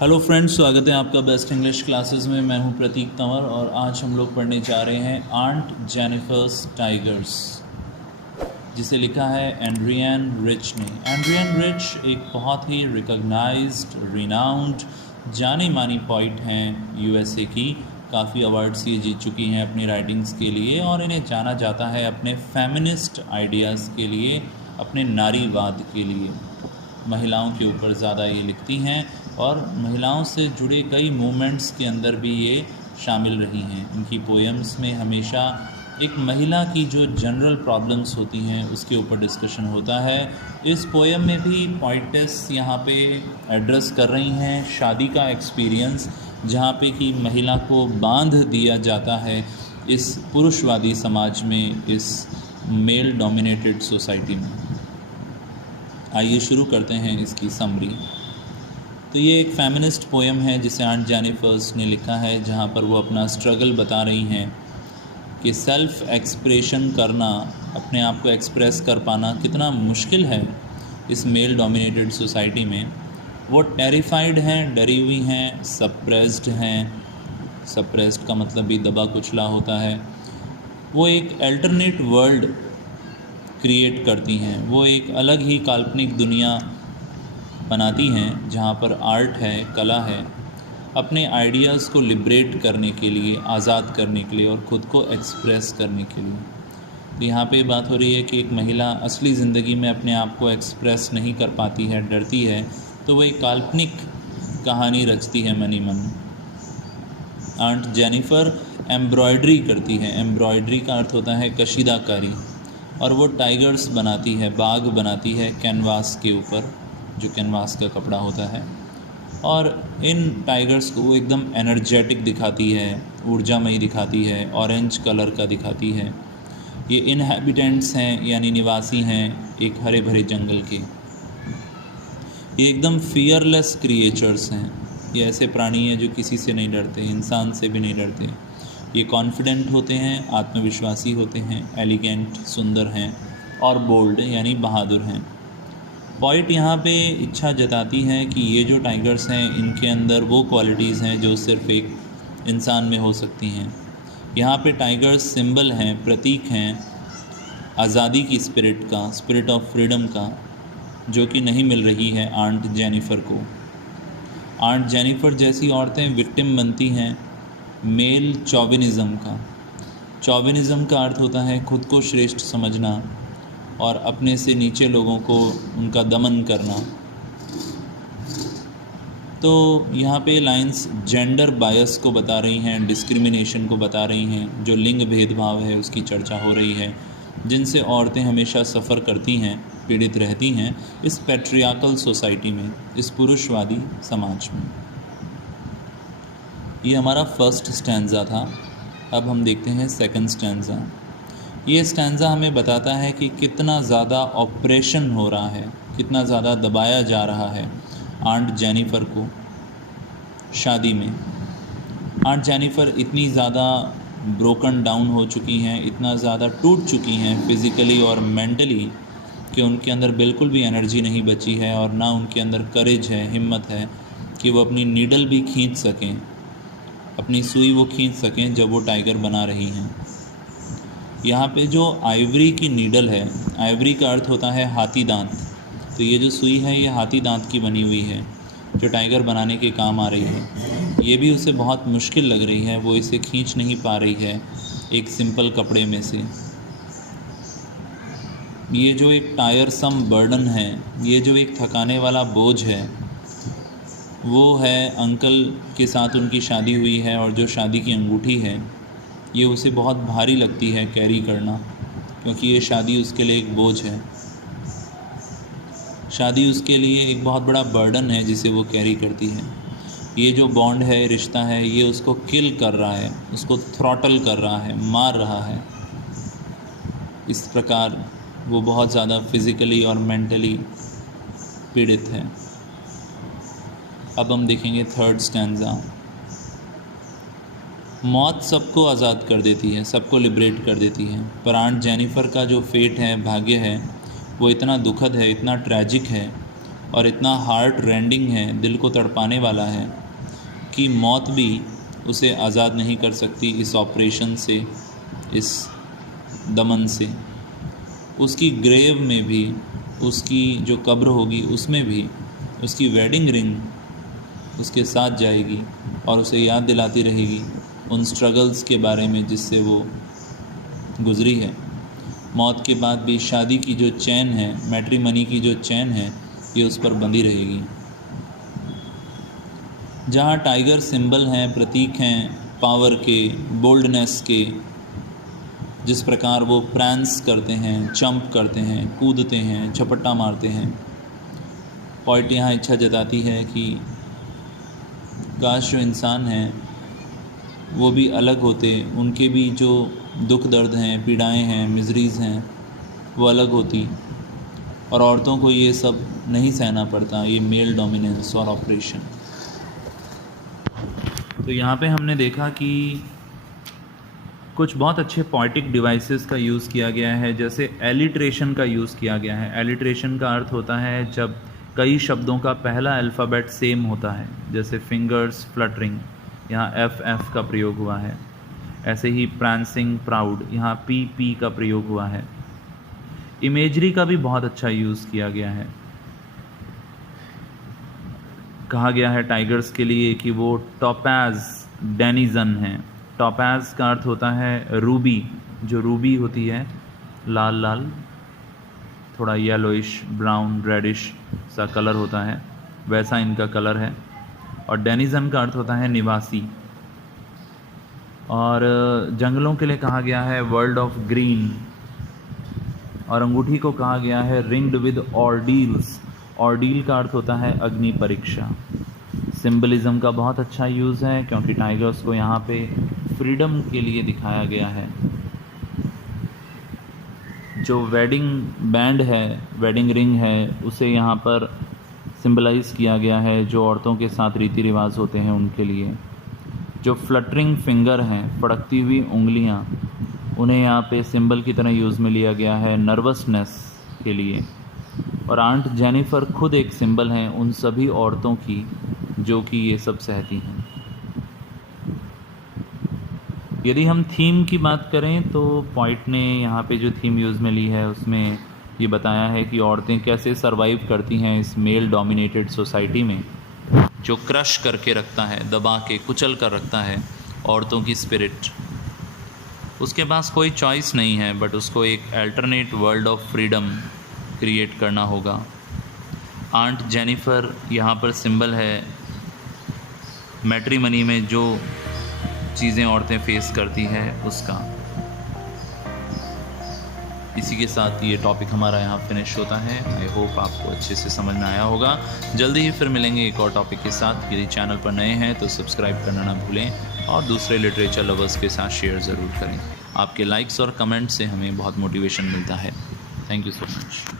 Hello friends, स्वागत है आपका बेस्ट इंग्लिश क्लासेस में। मैं हूं प्रतीक तंवर और आज हम लोग पढ़ने जा रहे हैं आंट जेनिफर्स टाइगर्स, जिसे लिखा है एंड्रियन रिच ने। एंड्रियन रिच एक बहुत ही रिकॉग्नाइज्ड, रिनाउंड, जानी मानी पोइट हैं यूएसए की। काफ़ी अवार्ड्स ये जीत चुकी हैं अपनी राइटिंग्स के लिए और इन्हें जाना जाता है अपने फेमिनिस्ट आइडियाज़ के लिए, अपने नारीवाद के लिए। महिलाओं के ऊपर ज़्यादा ये लिखती हैं और महिलाओं से जुड़े कई मूवमेंट्स के अंदर भी ये शामिल रही हैं। इनकी पोएम्स में हमेशा एक महिला की जो जनरल प्रॉब्लम्स होती हैं उसके ऊपर डिस्कशन होता है। इस पोएम में भी पोइटेस यहाँ पे एड्रेस कर रही हैं शादी का एक्सपीरियंस, जहाँ पे कि महिला को बांध दिया जाता है इस पुरुषवादी समाज में, इस मेल डोमिनेटेड सोसाइटी में। आइए शुरू करते हैं इसकी समरी। तो ये एक फेमिनिस्ट पोएम है जिसे आंट जेनिफर्स ने लिखा है, जहाँ पर वो अपना स्ट्रगल बता रही हैं कि सेल्फ़ एक्सप्रेशन करना, अपने आप को एक्सप्रेस कर पाना कितना मुश्किल है इस मेल डोमिनेटेड सोसाइटी में। वो टेरिफाइड हैं, डरी हुई हैं, सप्रेस्ड हैं। सप्रेस्ड का मतलब भी दबा कुचला होता है। वो एक अल्टरनेट वर्ल्ड क्रिएट करती हैं, वो एक अलग ही काल्पनिक दुनिया बनाती हैं जहाँ पर आर्ट है, कला है, अपने आइडियाज़ को लिबरेट करने के लिए, आज़ाद करने के लिए और ख़ुद को एक्सप्रेस करने के लिए। तो यहाँ पे बात हो रही है कि एक महिला असली ज़िंदगी में अपने आप को एक्सप्रेस नहीं कर पाती है, डरती है, तो वो एक काल्पनिक कहानी रचती है मनी मन। आंट जेनिफर एम्ब्रॉयडरी करती है। एम्ब्रॉयडरी का अर्थ होता है कशीदाकारी, और वो टाइगर्स बनाती है, बाघ बनाती है कैनवास के ऊपर, जो कैनवास का कपड़ा होता है। और इन टाइगर्स को वो एकदम एनर्जेटिक दिखाती है, ऊर्जामयी दिखाती है, ऑरेंज कलर का दिखाती है। ये इनहैबिटेंट्स हैं, यानी निवासी हैं एक हरे भरे जंगल के। ये एकदम फियरलेस क्रिएचर्स हैं। ये ऐसे प्राणी हैं जो किसी से नहीं डरते, इंसान से भी नहीं डरते। ये कॉन्फिडेंट होते हैं, आत्मविश्वासी होते हैं, एलिगेंट, सुंदर हैं और बोल्ड यानी बहादुर हैं। पॉइट यहाँ पे इच्छा जताती है कि ये जो टाइगर्स हैं इनके अंदर वो क्वालिटीज़ हैं जो सिर्फ़ एक इंसान में हो सकती हैं। यहाँ पे टाइगर्स सिंबल हैं, प्रतीक हैं आज़ादी की स्पिरिट का, स्पिरिट ऑफ फ्रीडम का, जो कि नहीं मिल रही है आंट जेनिफर को। आंट जेनिफर जैसी औरतें विक्टिम बनती हैं मेल चॉविनिज़म का। चॉविनिज़म का अर्थ होता है खुद को श्रेष्ठ समझना और अपने से नीचे लोगों को उनका दमन करना। तो यहाँ पे लाइंस जेंडर बायस को बता रही हैं, डिस्क्रिमिनेशन को बता रही हैं, जो लिंग भेदभाव है उसकी चर्चा हो रही है, जिनसे औरतें हमेशा सफ़र करती हैं, पीड़ित रहती हैं इस पैट्रियार्कल सोसाइटी में, इस पुरुषवादी समाज में। ये हमारा फर्स्ट स्टैंज़ा था। अब हम देखते हैं सेकंड स्टैंज़ा। ये स्टैंज़ा हमें बताता है कि कितना ज़्यादा ऑपरेशन हो रहा है, कितना ज़्यादा दबाया जा रहा है आंट जेनिफर को शादी में। आंट जेनिफर इतनी ज़्यादा ब्रोकन डाउन हो चुकी हैं, इतना ज़्यादा टूट चुकी हैं फिज़िकली और मेंटली कि उनके अंदर बिल्कुल भी एनर्जी नहीं बची है और ना उनके अंदर करेज है, हिम्मत है कि वो अपनी नीडल भी खींच सकें, अपनी सुई वो खींच सकें जब वो टाइगर बना रही हैं। यहाँ पे जो आइवरी की नीडल है, आइवरी का अर्थ होता है हाथी दांत, तो ये जो सुई है ये हाथी दांत की बनी हुई है जो टाइगर बनाने के काम आ रही है। ये भी उसे बहुत मुश्किल लग रही है, वो इसे खींच नहीं पा रही है एक सिंपल कपड़े में से। ये जो एक टायरसम बर्डन है, ये जो एक थकाने वाला बोझ है, वो है अंकल के साथ उनकी शादी हुई है और जो शादी की अंगूठी है ये उसे बहुत भारी लगती है कैरी करना, क्योंकि ये शादी उसके लिए एक बोझ है। शादी उसके लिए एक बहुत बड़ा बर्डन है जिसे वो कैरी करती है। ये जो बॉन्ड है, रिश्ता है, ये उसको किल कर रहा है, उसको थ्रॉटल कर रहा है, मार रहा है। इस प्रकार वो बहुत ज़्यादा फिज़िकली और मेंटली पीड़ित है। अब हम देखेंगे थर्ड स्टैंज़ा। मौत सबको आज़ाद कर देती है, सबको लिबरेट कर देती है, पर आंट जेनिफर का जो फेट है, भाग्य है, वो इतना दुखद है, इतना ट्रैजिक है और इतना हार्ट रेंडिंग है, दिल को तड़पाने वाला है कि मौत भी उसे आज़ाद नहीं कर सकती इस ऑपरेशन से, इस दमन से। उसकी ग्रेव में भी, उसकी जो कब्र होगी उसमें भी उसकी वेडिंग रिंग उसके साथ जाएगी और उसे याद दिलाती रहेगी उन स्ट्रगल्स के बारे में जिससे वो गुज़री है। मौत के बाद भी शादी की जो चैन है, मैट्रिमनी की जो चैन है, ये उस पर बंधी रहेगी। जहाँ टाइगर सिंबल हैं, प्रतीक हैं पावर के, बोल्डनेस के, जिस प्रकार वो प्रैंस करते हैं, जंप करते हैं, कूदते हैं, झपट्टा मारते हैं, पॉइंट यहाँ इच्छा जताती है कि काश जो इंसान हैं वो भी अलग होते, उनके भी जो दुख दर्द हैं, पीड़ाएं हैं, मिजरीज़ हैं, वो अलग होती और औरतों को ये सब नहीं सहना पड़ता, ये मेल डोमिनेंस और ऑपरेशन। तो यहाँ पे हमने देखा कि कुछ बहुत अच्छे पोइटिक डिवाइसेस का यूज़ किया गया है, जैसे एलिट्रेशन का यूज़ किया गया है। एलिट्रेशन का अर्थ होता है जब कई शब्दों का पहला अल्फ़ाबेट सेम होता है, जैसे फिंगर्स फ्लटरिंग, यहाँ एफ का प्रयोग हुआ है। ऐसे ही प्रांसिंग प्राउड, यहाँ पी का प्रयोग हुआ है। इमेजरी का भी बहुत अच्छा यूज़ किया गया है। कहा गया है टाइगर्स के लिए कि वो टॉपैज डेनिजन हैं। टॉपैज का अर्थ होता है रूबी, जो रूबी होती है लाल लाल, थोड़ा येलोइश ब्राउन रेडिश सा कलर होता है, वैसा इनका कलर है। और डेनिजन का अर्थ होता है निवासी। और जंगलों के लिए कहा गया है वर्ल्ड ऑफ ग्रीन। और अंगूठी को कहा गया है रिंग्ड विद ऑर्डील्स। ऑर्डील का अर्थ होता है अग्नि परीक्षा। सिंबलिज्म का बहुत अच्छा यूज़ है क्योंकि टाइगर्स को यहाँ पे फ्रीडम के लिए दिखाया गया है। जो वेडिंग बैंड है, वेडिंग रिंग है, उसे यहाँ पर सिंबलाइज़ किया गया है, जो औरतों के साथ रीति रिवाज होते हैं उनके लिए। जो फ्लटरिंग फिंगर हैं, फड़कती हुई उंगलियाँ, उन्हें यहाँ पे सिंबल की तरह यूज़ में लिया गया है नर्वसनेस के लिए। और आंट जेनिफर खुद एक सिंबल हैं उन सभी औरतों की जो कि ये सब सहती हैं। यदि हम थीम की बात करें तो पॉइंट ने यहाँ पे जो थीम यूज़ में ली है उसमें ये बताया है कि औरतें कैसे सरवाइव करती हैं इस मेल डोमिनेटेड सोसाइटी में, जो क्रश करके रखता है, दबा के कुचल कर रखता है औरतों की स्पिरिट। उसके पास कोई चॉइस नहीं है, बट उसको एक alternate world of freedom create करना होगा। आंट जेनिफर यहाँ पर सिंबल है मैट्रिमनी में जो चीज़ें औरतें फेस करती हैं उसका। इसी के साथ ये टॉपिक हमारा यहाँ फिनिश होता है। आई होप आपको अच्छे से समझ में आया होगा। जल्दी ही फिर मिलेंगे एक और टॉपिक के साथ। यदि चैनल पर नए हैं तो सब्सक्राइब करना ना भूलें और दूसरे लिटरेचर लवर्स के साथ शेयर ज़रूर करें। आपके लाइक्स और कमेंट्स से हमें बहुत मोटिवेशन मिलता है। Thank you so much.